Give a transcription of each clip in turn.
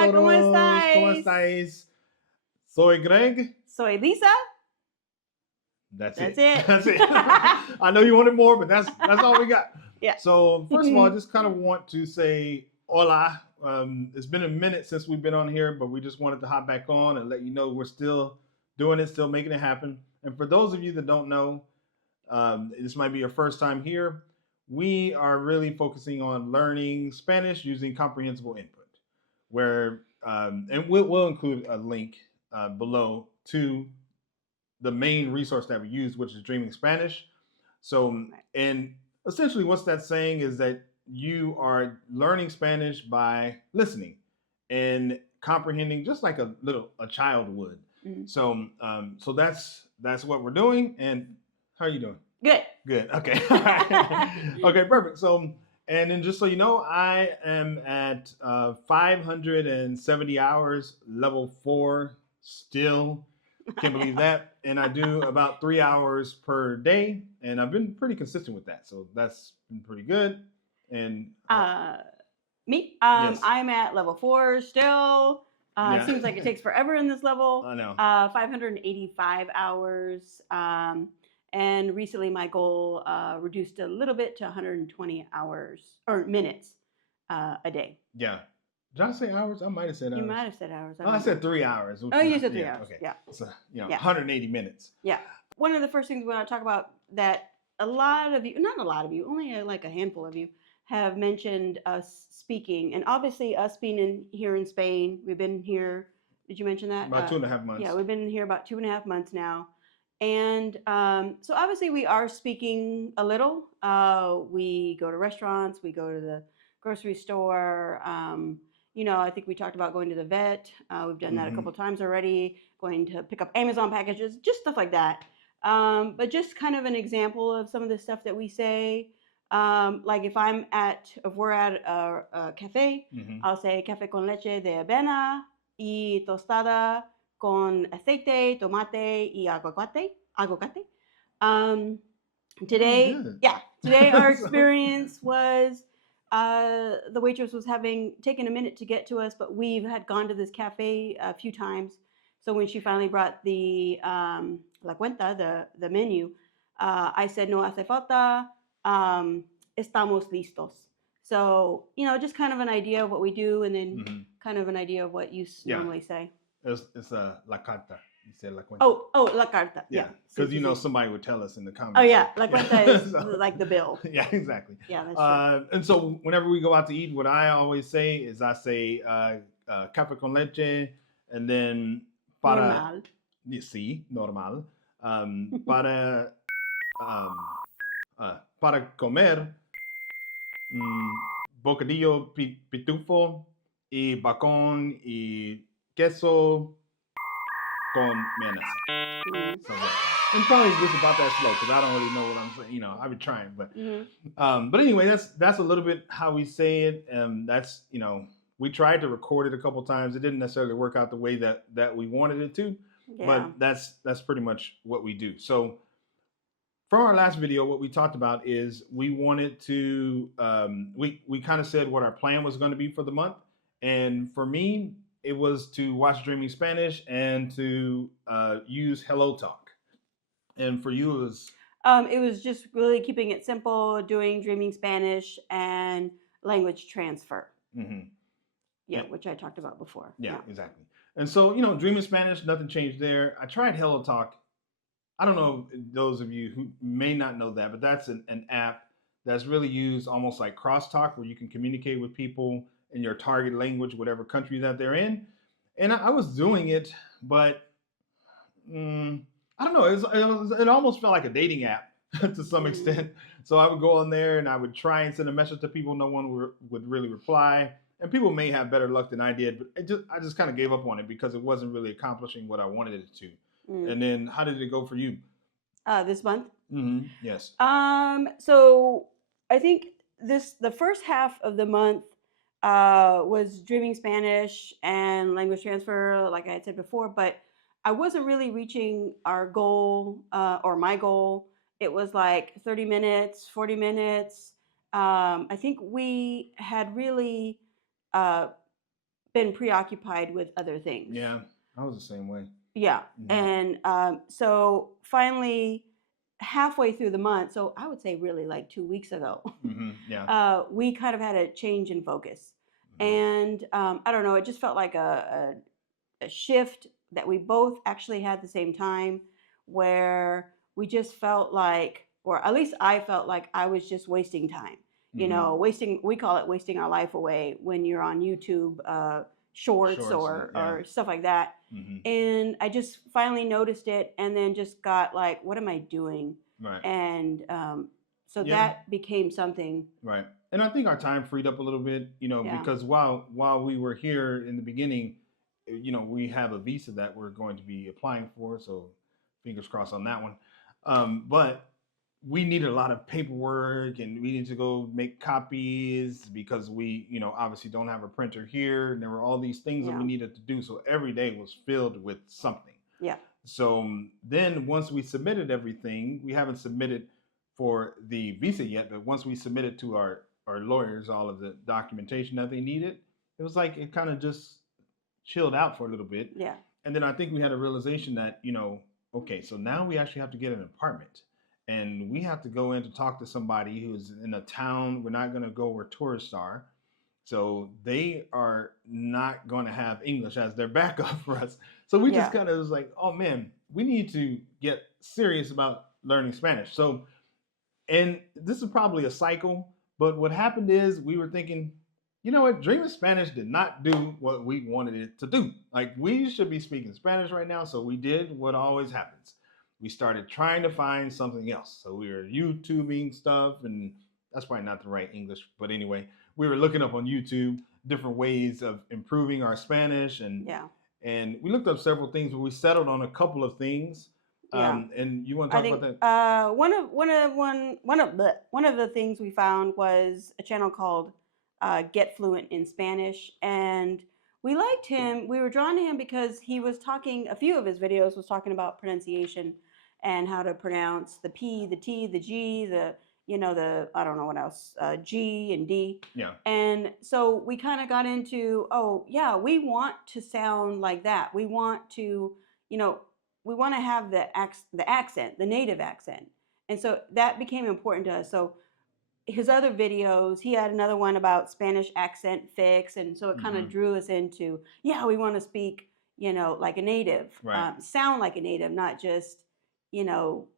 Hola, ¿cómo todos, ¿cómo estáis? estáis? Soy Greg. Soy Lisa. That's That's it. it. That's it. I know you wanted more, but that's all we got. Yeah. So first of all, I just kind of want to say hola. It's been a minute since we've been on here, but we just wanted to hop back on and let you know we're still doing it, still making it happen. And for those of you that don't know, this might be your first time here. We are really focusing on learning Spanish using comprehensible input, where and we'll include a link below to the main resource that we use, which is Dreaming Spanish. So, and essentially, what's that saying is that you are learning Spanish by listening and comprehending, just like a child would. Mhm. So that's what we're doing. And how are you doing? Good. Good. Okay. All right. Okay. Perfect. So, and then just so you know, I am at 570 hours, level 4, still. Can't believe that. And I do about 3 hours per day, and I've been pretty consistent with that. So that's been pretty good. And Me? Yes. I'm at level 4 still. Yeah. It seems like it takes forever in this level. I know. 585 hours. And recently my goal reduced a little bit to 120 hours or minutes a day. Yeah. Did I say hours? I might have said hours. You might have said hours. I said 3 hours. Oh, you said 3 hours. Okay. Yeah. So, Yeah. 180 minutes. Yeah. One of the first things we want to talk about that a lot of you, not a lot of you, only like a handful of you, have mentioned us speaking. And obviously, us being here in Spain, we've been here. Did you mention that? About 2.5 months. Yeah, we've been here about 2.5 months now. And so obviously, we are speaking a little. We go to restaurants, we go to the grocery store. I think we talked about going to the vet. We've done that a couple times already, going to pick up Amazon packages, just stuff like that. But just kind of an example of some of the stuff that we say. Like if we're at a cafe, I'll say café con leche de avena y tostada con aceite, tomate y aguacate. Today, today our experience was the waitress was taken a minute to get to us, but we've had gone to this cafe a few times. So when she finally brought the la cuenta, the menu, I said no hace falta, estamos listos. So just kind of an idea of what we do, and then kind of an idea of what you normally say. It's la carta. You said la cuenta. Oh, la carta. Yeah, because somebody would tell us in the comments. Oh yeah, la cuenta is like the bill. Yeah, exactly. Yeah, that's true. And so whenever we go out to eat, what I always say is I say café con leche, and then para normal. Sí, normal. Para comer bocadillo pitufo y bacon y queso con mayonnaise. So, I'm probably just about that slow because I don't really know what I'm saying. I've been trying, but anyway, that's a little bit how we say it. That's we tried to record it a couple times. It didn't necessarily work out the way that we wanted it to, but that's pretty much what we do. So from our last video, what we talked about is we wanted to we kind of said what our plan was going to be for the month, and for me, it was to watch Dreaming Spanish and to use Hello Talk. And for you, it was just really keeping it simple, doing Dreaming Spanish and language transfer. Yeah, which I talked about before. Yeah, exactly. And so, Dreaming Spanish, nothing changed there. I tried Hello Talk. I don't know those of you who may not know that, but that's an app that's really used almost like crosstalk, where you can communicate with people in your target language, whatever country that they're in. And I was doing it, but I don't know. It almost felt like a dating app to some extent. So I would go on there and I would try and send a message to people. No one would really reply. And people may have better luck than I did, but I just kind of gave up on it because it wasn't really accomplishing what I wanted it to. And then how did it go for you? This month? Yes. So I think the first half of the month was Dreaming Spanish and language transfer, like I had said before, but I wasn't really reaching our goal or my goal. It was like 30 minutes, 40 minutes. I think we had really been preoccupied with other things. Yeah, I was the same way. Yeah. Mhm. And so finally, halfway through the month, so I would say really like 2 weeks ago, Yeah. we kind of had a change in focus. Mhm. And I don't know, it just felt like a shift that we both actually had at the same time, where we just felt like, or at least I felt like I was just wasting time. Mhm. We call it wasting our life away when you're on YouTube shorts Shorts. Yeah. or stuff like that. Mhm. And I just finally noticed it and then just got like, what am I doing? Right. And so Yeah. that became something. Right. And I think our time freed up a little bit, Yeah. because while we were here in the beginning, we have a visa that we're going to be applying for, so fingers crossed on that one. But we needed a lot of paperwork and we needed to go make copies because we, obviously don't have a printer here, and there were all these things that we Yeah. needed to do. So every day was filled with something. Yeah. So then once we submitted everything, we haven't submitted for the visa yet, but once we submitted to our lawyers all of the documentation that they needed, it was like it kind of just chilled out for a little bit. Yeah. And then I think we had a realization that, okay, so now we actually have to get an apartment and we have to go in to talk to somebody who's in a town. We're not going to go where tourists are. So they are not going to have English as their backup for us. So we just Yeah. kind of was like, oh man, we need to get serious about learning Spanish. So, and this is probably a cycle, but what happened is we were thinking, you know what, Dream of Spanish did not do what we wanted it to do. Like we should be speaking Spanish right now. So we did what always happens. We started trying to find something else. So we were YouTubing stuff, and that's probably not the right English, but anyway, we were looking up on YouTube different ways of improving our Spanish, and Yeah. and we looked up several things, but we settled on a couple of things. Yeah. And you want to I talk think about that? one of the things we found was a channel called Get Fluent in Spanish, and we liked him. We were drawn to him because he was talking. A few of his videos was talking about pronunciation and how to pronounce the P, the T, the G, the I don't know what else, G and D. Yeah. And so we kind of got into, oh yeah, we want to sound like that. We want to, you know, we want to have the accent, the native accent. And so that became important to us. So his other videos, he had another one about Spanish accent fix. And so it kind of drew us into, yeah, we want to speak, like a native, Right. sound like a native, not just, you know,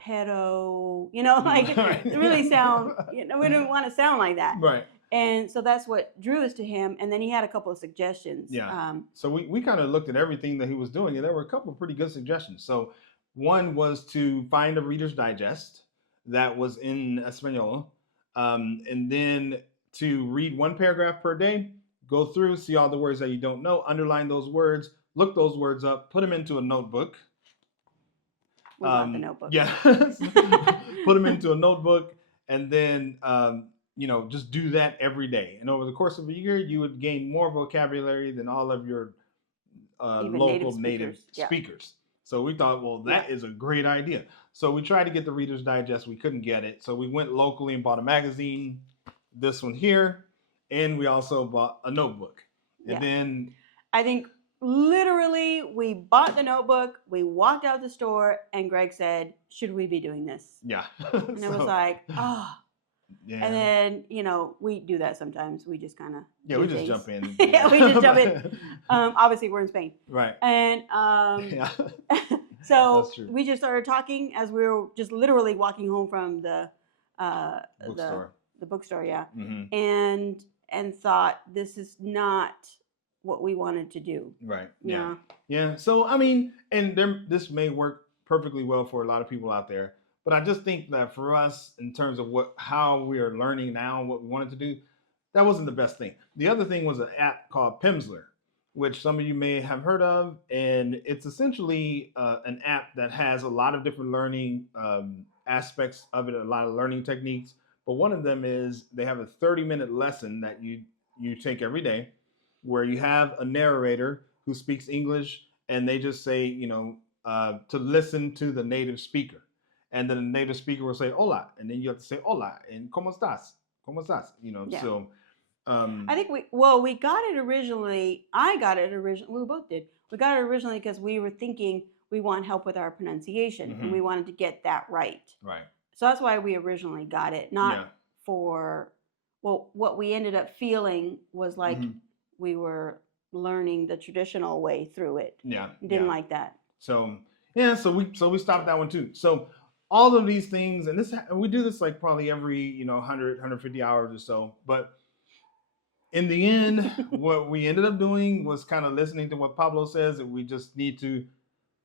pedo, like Right. really sound, we didn't want to sound like that. Right. And so that's what drew us to him. And then he had a couple of suggestions. Yeah. So we kind of looked at everything that he was doing, and there were a couple of pretty good suggestions. So one was to find a Reader's Digest that was in Espanol, and then to read one paragraph per day, go through, see all the words that you don't know, underline those words, look those words up, put them into a notebook. We bought the notebook. Yeah. Put them into a notebook, and then just do that every day. And over the course of a year, you would gain more vocabulary than all of your local native speakers. So we thought, well, that is a great idea. So we tried to get the Reader's Digest. We couldn't get it. So we went locally and bought a magazine, this one here, and we also bought a notebook. And then I think literally we bought the notebook, we walked out the store, and Greg said, should we be doing this? Yeah. And it was like, oh. Yeah. And then, we do that sometimes. We just kind of we just jump in. Yeah, we just jump in. Obviously, we're in Spain. Right. And yeah. so we just started talking as we were just literally walking home from the bookstore. The bookstore, yeah. Mm-hmm. And thought, this is not what we wanted to do. Right. Yeah. Yeah. So, I mean, and this may work perfectly well for a lot of people out there. But I just think that for us, in terms of how we are learning now, what we wanted to do, that wasn't the best thing. The other thing was an app called Pimsleur, which some of you may have heard of. And it's essentially an app that has a lot of different learning aspects of it, a lot of learning techniques. But one of them is they have a 30-minute lesson that you take every day, where you have a narrator who speaks English, and they just say, to listen to the native speaker. And then the native speaker will say, hola. And then you have to say, hola. And ¿cómo estás? ¿Cómo estás? So I think we got it originally. I got it originally. We both did. We got it originally because we were thinking we want help with our pronunciation and we wanted to get that right. Right. So that's why we originally got it, not for, well, what we ended up feeling was like we were learning the traditional way through it. Yeah. Didn't like that. So yeah, so we stopped that one too. So all of these things, and we do this like probably every 100 150 hours or so, but in the end, what we ended up doing was kind of listening to what Pablo says, that we just need to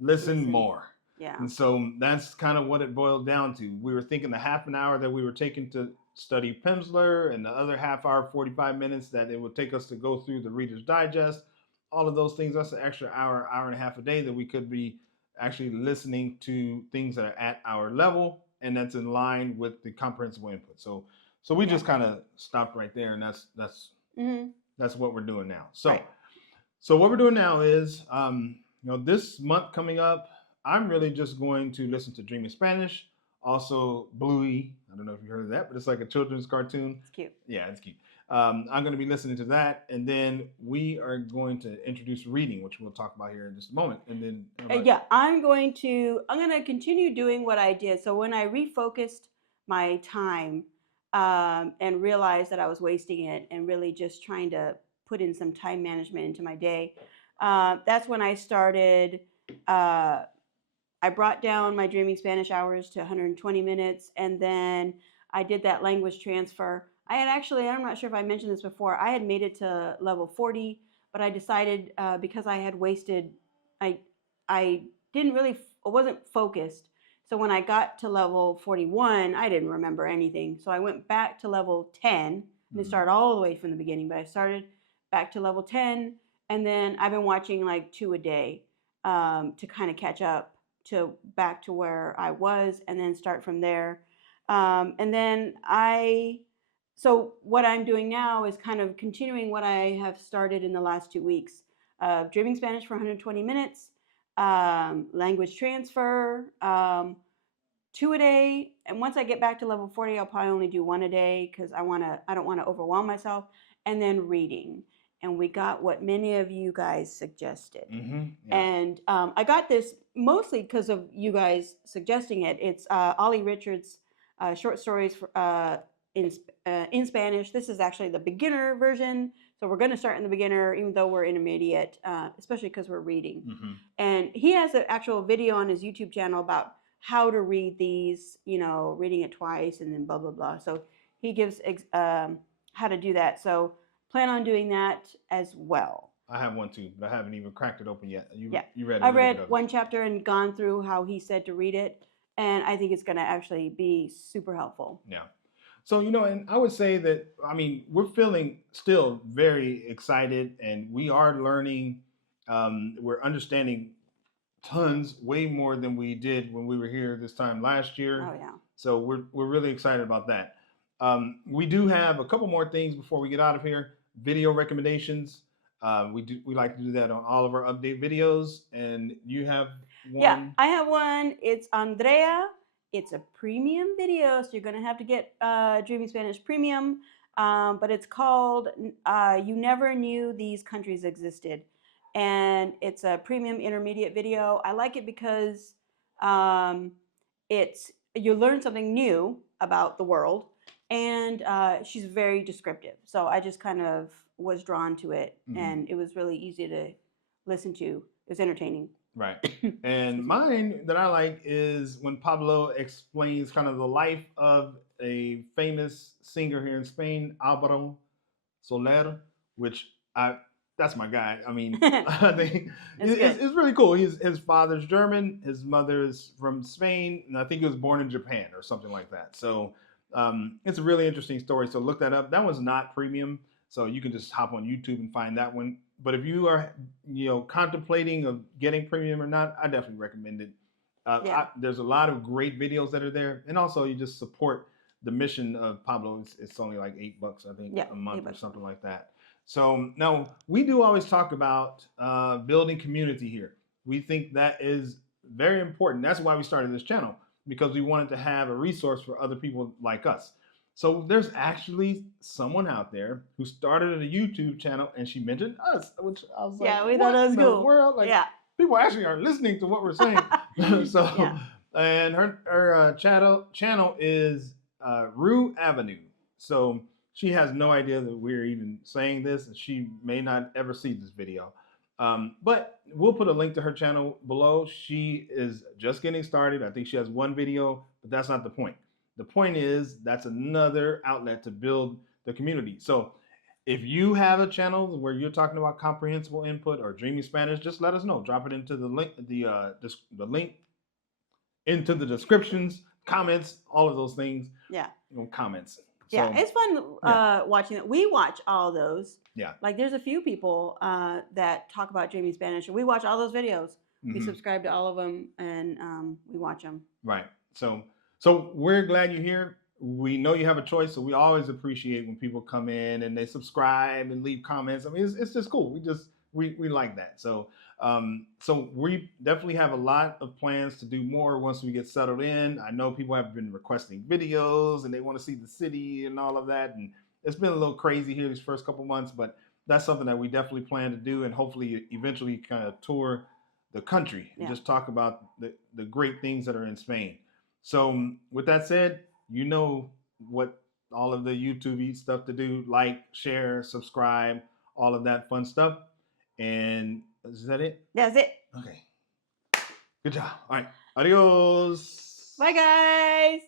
listen more. Yeah. And so that's kind of what it boiled down to. We were thinking the half an hour that we were taking to study Pimsleur and the other half hour, 45 minutes that it would take us to go through the Reader's Digest, all of those things, that's an extra hour, hour and a half a day that we could be actually listening to things that are at our level and that's in line with the comprehensible input. So we just kind of stopped right there, and that's what we're doing now. So so what we're doing now is this month coming up, I'm really just going to listen to Dreaming Spanish, also Bluey. I don't know if you heard of that, but it's like a children's cartoon. It's cute. Yeah, it's cute. I'm going to be listening to that, and then we are going to introduce reading, which we'll talk about here in just a moment. And then I'm going to continue doing what I did. So when I refocused my time and realized that I was wasting it and really just trying to put in some time management into my day, that's when I started. I brought down my Dreaming Spanish hours to 120 minutes, and then I did that language transfer. I had actually, I'm not sure if I mentioned this before, I had made it to level 40, but I decided because I had wasted, I wasn't focused. So when I got to level 41, I didn't remember anything. So I went back to level 10, and started all the way from the beginning, but I started back to level 10, and then I've been watching like 2 a day to kind of catch up to back to where I was, and then start from there. And then so what I'm doing now is kind of continuing what I have started in the last 2 weeks. Dreaming Spanish for 120 minutes, language transfer, 2 a day. And once I get back to level 40, I'll probably only do 1 a day because I don't want to overwhelm myself. And then reading. And we got what many of you guys suggested. And I got this mostly because of you guys suggesting it. It's Ollie Richards' short stories in Spanish. This is actually the beginner version. So we're going to start in the beginner, even though we're intermediate, especially because we're reading. And he has an actual video on his YouTube channel about how to read these, reading it twice and then blah, blah, blah. So he gives how to do that. So plan on doing that as well. I have one too, but I haven't even cracked it open yet. You read it? I read one chapter and gone through how he said to read it, and I think it's going to actually be super helpful. Yeah. So, and I would say that, we're feeling still very excited, and we are learning. We're understanding tons, way more than we did when we were here this time last year. Oh, yeah. So we're really excited about that. We do have a couple more things before we get out of here. Video recommendations. We like to do that on all of our update videos, and you have one. Yeah, I have one. It's Andrea. It's a premium video, so you're going to have to get Dreaming Spanish Premium, but it's called You Never Knew These Countries Existed, and it's a premium intermediate video. I like it because you learn something new about the world, and she's very descriptive. So I just kind of was drawn to it, and it was really easy to listen to. It was entertaining. Right. And mine that I like is when Pablo explains kind of the life of a famous singer here in Spain, Álvaro Soler, which that's my guy. I think it's really cool. His father's German, his mother's from Spain, and I think he was born in Japan or something like that. So it's a really interesting story. So look that up. That one's not premium, so you can just hop on YouTube and find that one. But if you are, contemplating of getting premium or not, I definitely recommend it. There's a lot of great videos that are there, and also you just support the mission of Pablo. It's only like $8, I think, a month or something like that. So now we do always talk about building community here. We think that is very important. That's why we started this channel, because we wanted to have a resource for other people like us. So there's actually someone out there who started a YouTube channel, and she mentioned us, which I was like, Yeah, we what thought it was in the cool. world? Like, Yeah. people actually are listening to what we're saying. So, Yeah. and her channel is Rue Avenue. So she has no idea that we're even saying this, and she may not ever see this video. But we'll put a link to her channel below. She is just getting started. I think she has one video, but that's not the point. The point is that's another outlet to build the community. So if you have a channel where you're talking about comprehensible input or dreaming Spanish, just let us know. Drop it into the link, the link into the descriptions, comments, all of those things. Yeah. Comments. Yeah, it's fun watching it. We watch all those. Yeah. Like there's a few people that talk about dreaming Spanish, and we watch all those videos. We subscribe to all of them, and we watch them. Right. So we're glad you're here. We know you have a choice, so we always appreciate when people come in and they subscribe and leave comments. I mean, it's just cool. We like that. So so we definitely have a lot of plans to do more once we get settled in. I know people have been requesting videos and they want to see the city and all of that, and it's been a little crazy here these first couple months, but that's something that we definitely plan to do, and hopefully eventually kind of tour the country and just talk about the great things that are in Spain. So with that said, you know what all of the YouTube stuff to do: like, share, subscribe, all of that fun stuff. And is that it? That's it. Okay. Good job. All right. Adios. Bye, guys.